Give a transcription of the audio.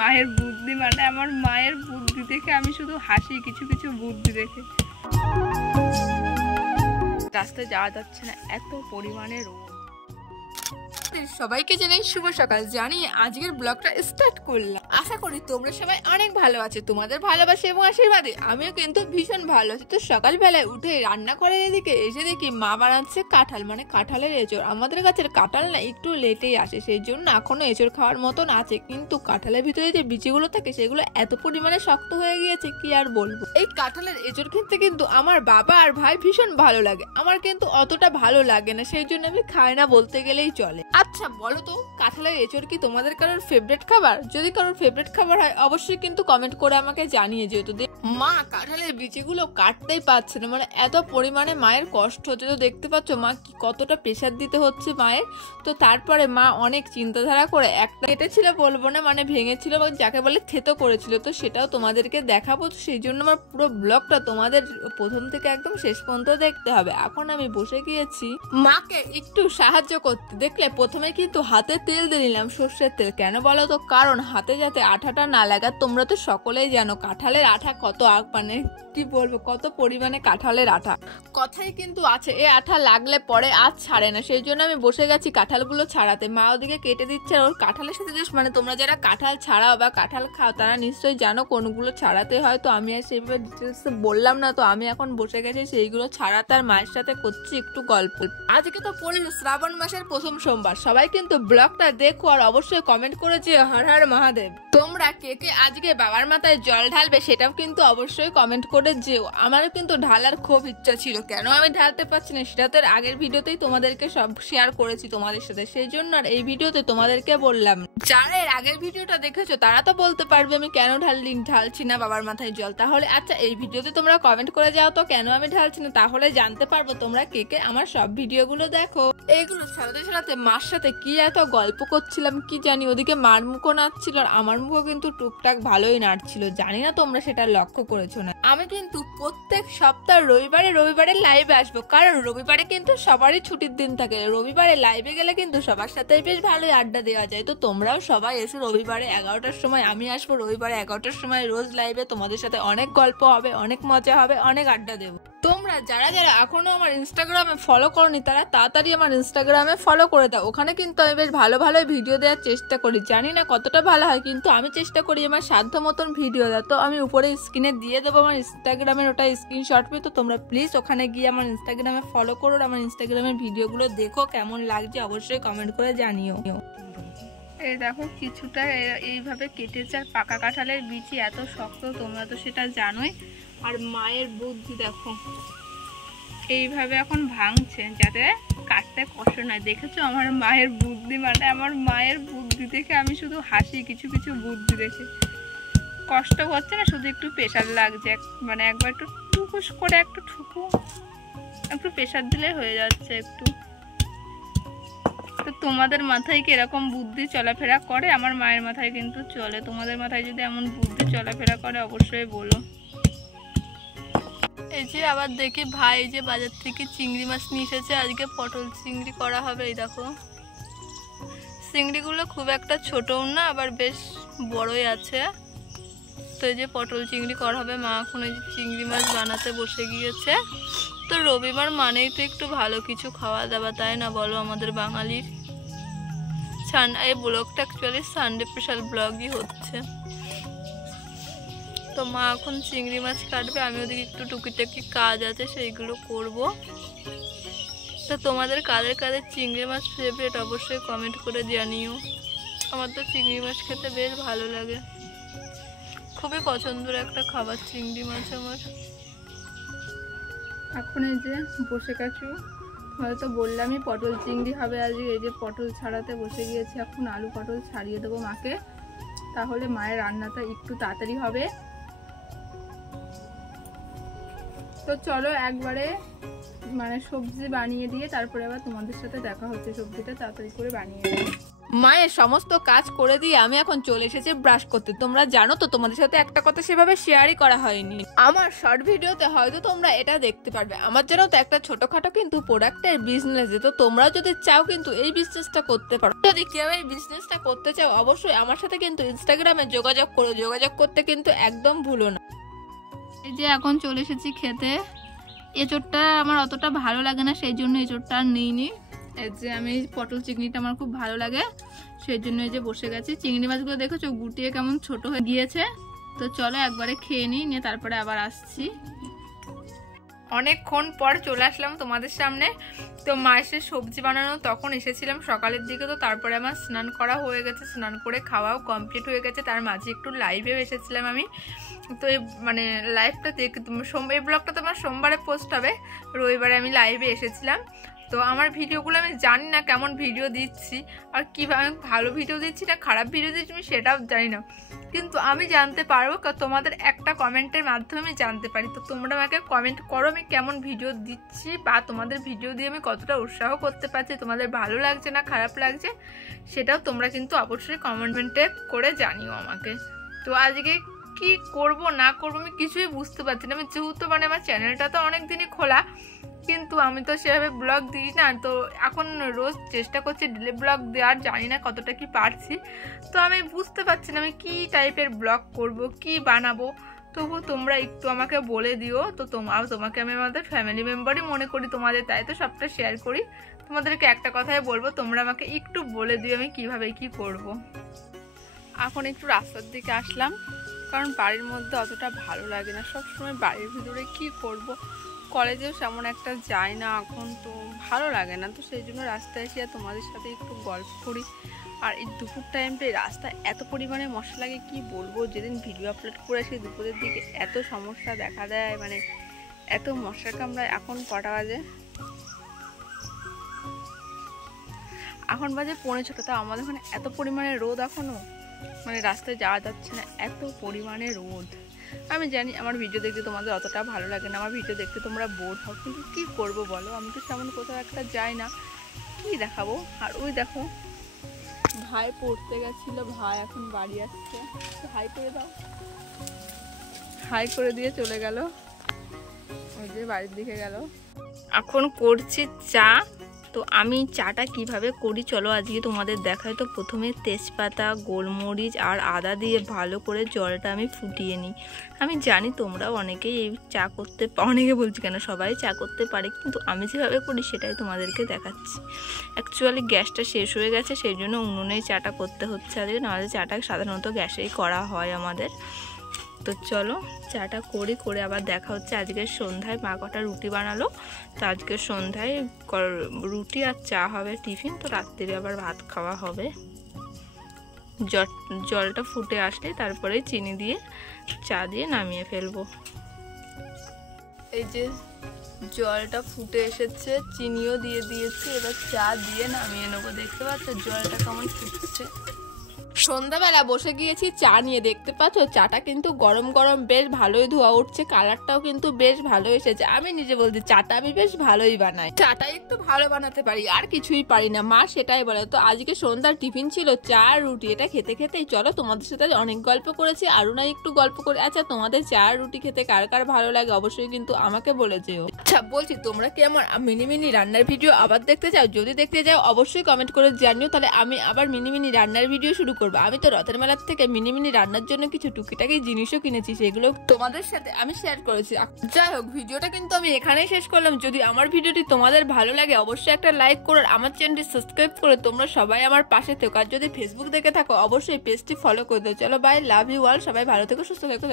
মায়ের বুদ্ধি, মানে আমার মায়ের বুদ্ধি দেখে আমি শুধু হাসি, কিছু কিছু বুদ্ধি দেখে। রাস্তায় যাওয়া যাচ্ছে না, এত পরিমাণে রোদ। সবাইকে জানাই শুভ সকাল। জানি আজকের ব্লগটা স্টার্ট করলাম। আশা করি তোমরা সবাই অনেক ভালো আছো। তোমাদের ভালোবাসা এবং আশীর্বাদে আমিও কিন্তু ভীষণ ভালো আছি। তো সকালবেলায় উঠে রান্না করে এদিকে এসে দেখি মা বানাচ্ছে কাঁঠাল, মানে কাঁঠালের এঁচড়। আমাদের গাছের কাঁঠাল না একটু লেটেই আসে, সেই জন্য এখনো এঁচড় খাওয়ার মতন আছে, কিন্তু কাঁঠালের ভিতরে যে বিচিগুলো থাকে সেগুলো এত পরিমাণে শক্ত হয়ে গিয়েছে কি আর বলবো। এই কাঁঠালের এঁচড় খেতে কিন্তু আমার বাবা আর ভাই ভীষণ ভালো লাগে, আমার কিন্তু অতটা ভালো লাগে না, সেই জন্য আমি খাই না বলতে গেলেই চলে। আচ্ছা বলো তো, কাঁঠালের এঁচড় কি তোমাদের কারোর ফেভারিট খাবার? যদি কারোর ফেভারিট খাবার হয় অবশ্যই কিন্তু কমেন্ট করে আমাকে জানিয়ে। যেহেতু মা কাঁঠালের বিচিগুলো কাটতেই পারছে না, মানে এত পরিমাণে মায়ের কষ্ট হচ্ছে। তো দেখতে পাচ্ছ মা কি কতটা প্রেশার দিতে হচ্ছে মায়ের। তো তারপরে মা অনেক চিন্তাধারা করে একটা কেটেছিল, বলবো না, মানে ভেঙেছিল বা যাকে বলে থেতো করেছিল, তো সেটাও তোমাদেরকে দেখাবো। তো সেই জন্য আমার পুরো ব্লগটা তোমাদের প্রথম থেকে একদম শেষ পর্যন্ত দেখতে হবে। এখন আমি বসে গিয়েছি মাকে একটু সাহায্য করতে। দেখলে প্রথমে কিন্তু হাতে তেল দিয়ে নিলাম, সর্ষের তেল। কেন বলো তো? কারণ হাতে যাতে আঠাটা না লাগা। তোমরা তো সকলেই জানো কাঁঠালের আঠা কত, মানে কি বলবো, কত পরিমাণে কাঁঠালের আঠা। কথাই কিন্তু আছে, এ আঠা লাগলে পরে আর ছাড়ে না। সেই জন্য আমি বসে গেছি কাঁঠালগুলো ছাড়াতে। মা ওদিকে কেটে দিচ্ছে। ওর কাঁঠালের সাথে মানে তোমরা যারা কাঁঠাল ছাড়াও বা কাঁঠাল খাও তারা নিশ্চয়ই জানো কোনগুলো ছাড়াতে হয়। তো আমি আর সেইভাবে ডিটেলস বললাম না। তো আমি এখন বসে গেছি সেইগুলো ছাড়াতে, আর মায়ের সাথে করছি একটু গল্প। আজকে তো পড়ল শ্রাবণ মাসের প্রথম সোমবার। সবাই কিন্তু ব্লগটা দেখো আর অবশ্যই কমেন্ট করে যে হর হর মহাদেব। তোমরা কে কে আজকে বাবার মাথায় জল ঢালবে সেটাও কিন্তু অবশ্যই কমেন্ট করে যেও। আমারও কিন্তু ঢালার খুব ইচ্ছা ছিল, কেন আমি ঢালতে পারছি না সেটা তো আগের ভিডিওতেই তোমাদেরকে সব শেয়ার করেছি তোমাদের সাথে, সেই জন্য আর এই ভিডিওতে তোমাদেরকে বললাম। যারা এর আগের ভিডিওটা দেখেছো তারা তো বলতে পারবে আমি কেন ঢালছি না বাবার মাথায় জল। তাহলে আচ্ছা এই ভিডিওতে তোমরা কমেন্ট করে যাও তো কেন আমি ঢালছি না, তাহলে জানতে পারবো তোমরা কে কে আমার সব ভিডিওগুলো দেখো। এইগুলো ছাড়াতে ছাড়াতে মার সাথে কি এত গল্প করছিলাম কি জানি। ওদিকে মার মুখও নাচছিল আর আমার মুখও কিন্তু টুকটাক ভালোই নাচছিল। জানি না তোমরা সেটা লক্ষ্য করেছো না। আমি কিন্তু প্রত্যেক সপ্তাহ রবিবারে লাইভে আসবো, কারণ রবিবারে কিন্তু সবারই ছুটির দিন থাকে। রবিবারে লাইভে গেলে কিন্তু সবার সাথে বেশ ভালোই আড্ডা দেওয়া যায়। তো তোমরাও সবাই এসো রবিবারে 11টার সময়। আমি আসবো রবিবারে 11টার সময় রোজ লাইভে। তোমাদের সাথে অনেক গল্প হবে, অনেক মজা হবে, অনেক আড্ডা দেবো। তোমরা যারা যারা এখনো আমার ইনস্টাগ্রামে ফলো করনি তারা তাড়াতাড়ি আমার ইনস্টাগ্রামে ফলো করে দাও। ওখানে কিন্তু আমি বেশ ভালো ভালো ভিডিও দেওয়ার চেষ্টা করি। জানি না কতটা ভালো হয়, কিন্তু আমি চেষ্টা করি আমার সাধ্য মতন ভিডিও দেওয়া। তো আমি উপরে স্ক্রিনে দিয়ে দেবো আমার ইনস্টাগ্রামের ওটা স্ক্রিনশট পেয়ে। তো তোমরা প্লিজ ওখানে গিয়ে আমার ইনস্টাগ্রামে ফলো করো, আমার ইনস্টাগ্রামের ভিডিওগুলো দেখো, কেমন লাগছে অবশ্যই কমেন্ট করে জানিও। এই দেখো কিছুটা এইভাবে কেটেছে, আর পাকা কাঁঠালের বিচি এত শক্ত তোমরা তো সেটা জানোই। আর মায়ের বুদ্ধি দেখো, এইভাবে এখন ভাঙছে যাতে কাটতে কষ্ট নয়। দেখেছো আমার মায়ের বুদ্ধি, মানে আমার মায়ের বুদ্ধি দেখে আমি শুধু হাসি, কিছু কিছু বুদ্ধি দেখে। কষ্ট হচ্ছে না, শুধু একটু প্রেশার লাগছে, মানে একবার একটু টুকুস করে একটু প্রেশার দিলে হয়ে যাচ্ছে একটু। তো তোমাদের মাথায় কি এরকম বুদ্ধি চলাফেরা করে? আমার মায়ের মাথায় কিন্তু চলে। তোমাদের মাথায় যদি এমন বুদ্ধি চলাফেরা করে অবশ্যই বলো। এই যে আবার দেখি ভাই যে বাজার থেকে চিংড়ি মাছ নিয়ে এসেছে, আজকে পটল চিংড়ি করা হবে। এই দেখো চিংড়িগুলো খুব একটা ছোটও না, আবার বেশ বড়ই আছে। তো এই যে পটল চিংড়ি করা হবে। মা এখন এই যে চিংড়ি মাছ বানাতে বসে গিয়েছে। তো রবিবার মানেই তো একটু ভালো কিছু খাওয়া দাওয়া, তাই না বলো আমাদের বাঙালির? এই ব্লগটা অ্যাকচুয়ালি সানডে স্পেশাল ব্লগই হচ্ছে। তো মা এখন চিংড়ি মাছ কাটবে, আমি ওদিকে একটু টুকিটাকি কাজ আছে সেইগুলো করব। তো তোমাদের কাদের কাদের চিংড়ি মাছ ফেভারিট অবশ্যই কমেন্ট করে জানিও। আমার তো চিংড়ি মাছ খেতে বেশ ভালো লাগে, খুবই পছন্দের একটা খাবার চিংড়ি মাছ আমার। এখন এই যে বসে গেছি, হয়তো বললামই পটল চিংড়ি হবে আজকে। এই যে পটল ছাড়াতে বসে গিয়েছি, এখন আলু পটল ছাড়িয়ে দেবো মাকে, তাহলে মায়ের রান্নাটা একটু তাড়াতাড়ি হবে। তো চলো একবারে মানে সবজি বানিয়ে দিয়ে তারপরে আবার তোমাদের সাথে দেখা হচ্ছে। সবজিটা তাড়াতাড়ি করে বানিয়ে দেবো। মায়ের সমস্ত কাজ করে দিয়ে আমি এখন চলে এসেছি ব্রাশ করতে। তোমরা জানো তো, তোমাদের সাথে একটা কথা সেভাবে শেয়ারই করা হয়নি। আমার শর্ট ভিডিওতে হয়তো তোমরা এটা দেখতে পারবে। আমার জানো তো একটা ছোটখাটো কিন্তু প্রোডাক্টের বিজনেস, তো তোমরা যদি চাও কিন্তু এই বিজনেসটা করতে পারো। যদি কেউ এই বিজনেসটা করতে চাও অবশ্যই আমার সাথে কিন্তু ইনস্টাগ্রামে যোগাযোগ করো। যোগাযোগ করতে কিন্তু একদম ভুলো না। এই যে এখন চলে এসেছি খেতে। এঁচোড়টা আমার অতটা ভালো লাগে না, সেই জন্য এঁচোড়টা আর নিইনি। এই যে আমি পটল চিংড়িটা আমার খুব ভালো লাগে, সেই জন্য এই যে বসে গেছি। চিংড়ি মাছগুলো দেখেছো গুটিয়ে কেমন ছোট হয়ে গিয়েছে। তো চলো একবারে খেয়ে নিয়ে তারপরে আবার আসছি। অনেকক্ষণ পর চলে আসলাম তোমাদের সামনে। তো মা এসে সবজি বানানো তখন এসেছিলাম সকালের দিকে। তো তারপরে আমার স্নান করা হয়ে গেছে, স্নান করে খাওয়াও কমপ্লিট হয়ে গেছে। তার মাঝে একটু লাইভেও এসেছিলাম আমি। তো এই মানে লাইভটা দেখে এই ব্লগটা তোমার সোমবারে পোস্ট হবে, রবিবারে আমি লাইভে এসেছিলাম। তো আমার ভিডিওগুলো আমি জানি না কেমন ভিডিও দিচ্ছি, আর কীভাবে ভালো ভিডিও দিচ্ছি না খারাপ ভিডিও দিচ্ছি আমি সেটাও জানি না, কিন্তু আমি জানতে পারবো তোমাদের একটা কমেন্টের মাধ্যমে আমি জানতে পারি। তো তোমরা আমাকে কমেন্ট করো আমি কেমন ভিডিও দিচ্ছি, বা তোমাদের ভিডিও দিয়ে আমি কতটা উৎসাহ করতে পারছি, তোমাদের ভালো লাগছে না খারাপ লাগছে সেটাও তোমরা কিন্তু অবশ্যই কমেন্টে করে জানিও আমাকে। তো আজকে কি করব না করবো আমি কিছুই বুঝতে পারছি না। আমি যেহেতু মানে আমার চ্যানেলটা তো অনেক দিনই খোলা, কিন্তু আমি তো সেভাবে ব্লগ দিই না। তো এখন রোজ চেষ্টা করছি ডেলি ব্লগ দেওয়ার, জানি না কতটা কি পারছি। তো আমি বুঝতে পারছি না আমি কি টাইপের ব্লগ করব, কি বানাবো। তবু তোমরা একটু আমাকে বলে দিও। তো তোমাকে আমি আমাদের ফ্যামিলি মেম্বারই মনে করি তোমাদের, তাই তো সবটা শেয়ার করি। তোমাদেরকে একটা কথাই বলবো, তোমরা আমাকে একটু বলে দিও আমি কিভাবে কি করব। এখন একটু রাস্তার দিকে আসলাম, কারণ বাড়ির মধ্যে অতটা ভালো লাগে না। সবসময় বাড়ির ভিতরে কি করব, কলেজেও সেমন একটা যাই না এখন, তো ভালো লাগে না। তো সেই জন্য রাস্তায় এসে তোমাদের সাথে একটু গল্প করি। আর এই দুপুর টাইমটা রাস্তায় এত পরিমাণে মশা লাগে কি বলবো। যেদিন ভিডিও আপলোড করে সেই দুপুরের দিকে এত সমস্যা দেখা দেয়, মানে এত মশা কামড়ায়। এখন কটা বাজে? এখন বাজে 6:45। তা আমাদের ওখানে এত পরিমাণে রোদ এখনও, মানে রাস্তায় যাওয়া যাচ্ছে না, এত পরিমাণে রোদ। আমি জানি আমার ভিডিও দেখতে তোমাদের অতটা ভালো লাগে না, আমার ভিডিও দেখতে তোমরা বোর হও, কিন্তু কী করবো বলো। আমি তো সেমন কোথাও একটা যাই না, কি দেখাবো। আর ওই দেখো ভাই পড়তে গেছিল, ভাই এখন বাড়ি আসছে। হাই করে দাও, হাই করে দিয়ে চলে গেল, ওই যে বাড়ির দিকে গেল। এখন করছি চা। তো আমি চাটা কিভাবে করি চলো আজকে তোমাদের দেখাই। তো প্রথমে তেজপাতা, গোলমরিচ আর আদা দিয়ে ভালো করে জলটা আমি ফুটিয়ে নিই। আমি জানি তোমরাও অনেকেই এই চা করতে, অনেকে বলছি কেন, সবাই চা করতে পারে, কিন্তু আমি যেভাবে করি সেটাই তোমাদেরকে দেখাচ্ছি। অ্যাকচুয়ালি গ্যাসটা শেষ হয়ে গেছে, সেই জন্য উনুনেই চাটা করতে হচ্ছে আজকে, নাহলে চাটা সাধারণত গ্যাসেই করা হয় আমাদের। তো চলো চাটা করে আবার দেখা হচ্ছে। আজকের সন্ধ্যায় মা কটা রুটি বানালো, তো আজকের সন্ধ্যায় রুটি আর চা হবে টিফিন। তো রাত্রিরে আবার ভাত খাওয়া হবে। জলটা ফুটে আসলে তারপরে চিনি দিয়ে চা দিয়ে নামিয়ে ফেলবো। এই যে জলটা ফুটে এসেছে, চিনিও দিয়ে দিয়েছি, এবার চা দিয়ে নামিয়ে নেবো। দেখতে পাচ্ছ জলটা কেমন ফুটছে। সন্ধ্যাবেলা বসে গিয়েছি চা নিয়ে, দেখতে পাচ্ছ চাটা কিন্তু গরম গরম বেশ ভালোই ধোয়া উঠছে, কালারটাও কিন্তু বেশ ভালো এসেছে। আমি নিজে বলছি চাটা আমি বেশ ভালোই বানাই, চাটা একটু ভালো বানাতে পারি, আর কিছুই পারি না, মা সেটাই বলে। তো আজকে সন্ধ্যার টিফিন ছিল চা আর রুটি। এটা খেতে খেতেই চলো তোমাদের সাথে অনেক গল্প করেছি, আরও না একটু গল্প করে। আচ্ছা তোমাদের চা আর রুটি খেতে কার কার ভালো লাগে অবশ্যই কিন্তু আমাকে বলে যেও। আচ্ছা বলছি, তোমরা কি আমার মিনি রান্নার ভিডিও আবার দেখতে চাও? যদি দেখতে চাও অবশ্যই কমেন্ট করে জানিও, তাহলে আমি আবার মিনি রান্নার ভিডিও শুরু করবো। আমি তো রথের মেলার থেকে মিনি রান্নার জন্য কিছু টুকিটাকি জিনিসও কিনেছি, সেগুলো তোমাদের সাথে আমি শেয়ার করেছি। যাই হোক, ভিডিওটা কিন্তু আমি এখানেই শেষ করলাম। যদি আমার ভিডিওটি তোমাদের ভালো লাগে অবশ্যই একটা লাইক করো, আমার চ্যানেলটি সাবস্ক্রাইব করে তোমরা সবাই আমার পাশে থেকো। আর যদি ফেসবুক দেখে থাকো অবশ্যই পেজটি ফলো করে দাও। চলো বাই, লাভ ইউ অল, সবাই ভালো থেকো, সুস্থ থেকো।